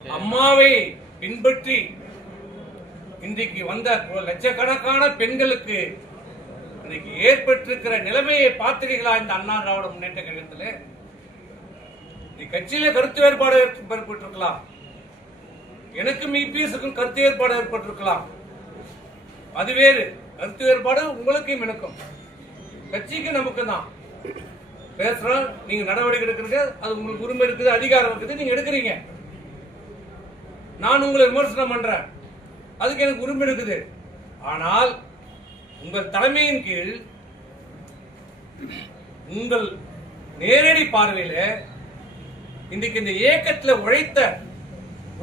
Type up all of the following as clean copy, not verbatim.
அம்மாவை பின்பற்றி இன்றைக்கு வந்த லட்சக்கணக்கான பெண்களுக்கு இன்னைக்கு ஏற்பட்டிருக்கிற நிலைமையை பார்த்தீர்களா? இந்த அண்ணா திராவிட முன்னேற்ற கழகத்தில் கட்சியில கருத்து வேறுபாடு ஏற்பட்டிருக்கலாம், எனக்கும் இபிஎஸ்க்கும் கருத்து வேறுபாடு ஏற்பட்டிருக்கலாம், அது வேறு. கருத்து வேறுபாடு உங்களுக்கும் எனக்கும், கட்சிக்கு நமக்கு தான் பேசுறோம். நீங்க நடவடிக்கை எடுக்கிறீங்க, அது உங்களுக்கு உரிமை இருக்குது, அதிகாரம் இருக்குது, நீங்க எடுக்கிறீங்க. நான் உங்களை விமர்சனம் பண்றேன், அதுக்கு எனக்கு உரிமை இருக்குது. ஆனால் உங்கள் தலைமையின் கீழ் உங்கள் நேரடி பார்வையில இன்றைக்கு இந்த இயக்கத்தில்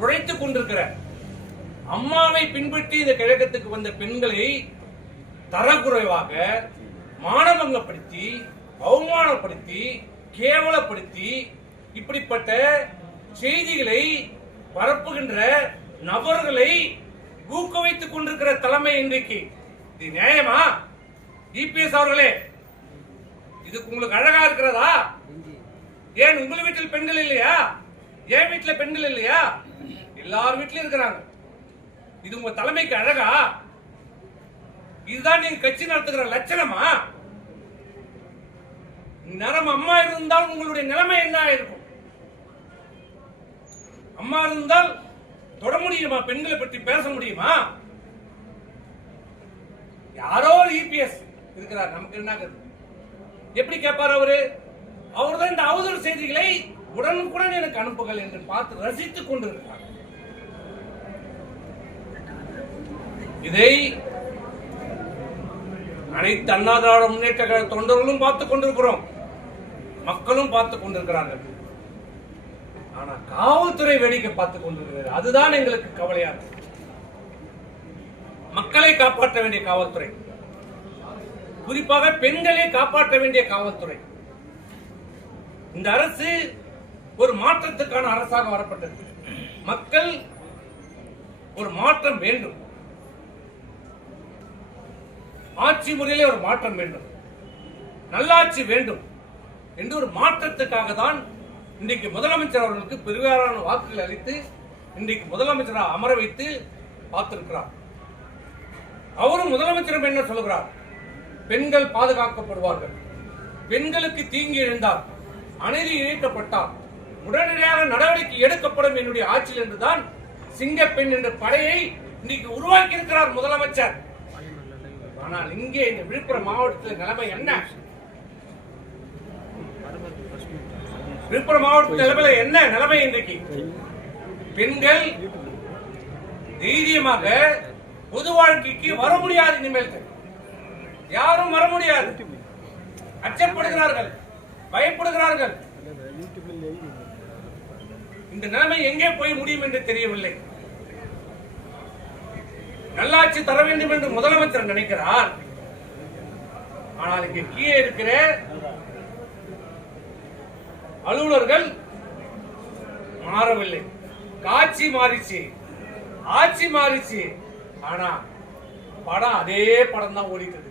உழைத்துக் கொண்டிருக்கிற அம்மாவை பின்பற்றி இந்த கழகத்துக்கு வந்த பெண்களை தரக்குறைவாக மானபங்கப்படுத்தி, அவமானப்படுத்தி, கேவலப்படுத்தி இப்படிப்பட்ட செய்திகளை பரப்புகின்ற நபர்களை ஊக்குவித்துக் கொண்டிருக்கிற தலைமை இன்றைக்கு. இது நியாயமா? இபிஎஸ் அவர்களே, இதுக்கு உங்களுக்கு அழகா இருக்கிறதா? ஏன் உங்கள் வீட்டில் பெண்கள் இல்லையா? என் வீட்டுல பெண்கள் இல்லையா? எல்லார் வீட்லயும் இருக்கிறாங்க. இது உங்க தலைமைக்கு அழகா? இதுதான் நீங்க கட்சி நடத்துகிற லட்சணமா? நேரம் அம்மா இருந்தால் உங்களுடைய நிலைமை என்ன இருக்கும்? அம்மா இருந்தால் தொட முடியுமா? பெண்களை பற்றி பேச முடியுமா? யாரோ ஒரு இபிஎஸ் இருக்கிறார், நமக்கு என்ன எப்படி கேட்பார் அவரு? அவர்தான் இந்த அவதூறு செய்திகளை உடனுக்குடன் எனக்கு அனுப்புகள் என்று பார்த்து ரசித்துக் கொண்டிருக்கிறார். இதை அனைத்து அண்ணா திராவிட முன்னேற்ற கழக தொண்டர்களும் பார்த்துக் கொண்டிருக்கிறோம், மக்களும் பார்த்துக் கொண்டிருக்கிறார்கள். ஆனா காவல்துறை வேடிக்கை பார்த்துக் கொண்டிருக்கிறது. அதுதான் எங்களுக்கு கவலையா இருக்கு. மக்களை காப்பாற்ற வேண்டிய காவல்துறை, குறிப்பாக பெண்களை காப்பாற்ற வேண்டிய காவல்துறை. இந்த அரசு ஒரு மாற்றத்துக்கான அரசாக வரப்பட்டது. மக்கள் ஒரு மாற்றம் வேண்டும், ஆட்சி முறையிலே ஒரு மாற்றம் வேண்டும், நல்லாட்சி வேண்டும் என்று ஒரு மாற்றத்துக்காக தான் இன்றைக்கு முதலமைச்சர் அவர்களுக்கு பெருவாரான வாக்குகள் அளித்து இன்றைக்கு முதலமைச்சராக அமர வைத்து பார்த்திருக்கிறார். அவரும் முதலமைச்சரும் என்ன சொல்கிறார்? பெண்கள் பாதுகாக்கப்படுவார்கள், பெண்களுக்கு தீங்கு எழுந்தார், அநீதி இழைக்கப்பட்டார், உடனடியாக நடவடிக்கை எடுக்கப்படும் என்னுடைய ஆட்சியில் என்றுதான் சிங்கப்பெண் என்ற படையை இன்னைக்கு உருவாக்கி இருக்கிறார் முதலமைச்சர். ஆனால் இங்கே இந்த விழுப்புரம் மாவட்டத்தில் நிலைமை என்ன? விழுப்புரம் மாவட்டத்தில் நிலைமை என்ன நிலைமை? இன்றைக்கு பெண்கள் தைரியமாக பொது வாழ்க்கைக்கு வர முடியாது. இனிமேல் யாரும் வர முடியாது, அச்சப்படுகிறார்கள், பயப்படுகிறார்கள். இந்த நிலைமை எங்கே போய் முடியும் என்று தெரியவில்லை. நல்லாட்சி தர வேண்டும் என்று முதலமைச்சர் நினைக்கிறார். ஆனால் இங்கே கீழே இருக்கிற அலுவலர்கள் மாறவில்லை. காட்சி மாறிச்சு, ஆட்சி மாறிச்சு, ஆனா படம் அதே படம் தான் ஓடிட்டு இருக்கு.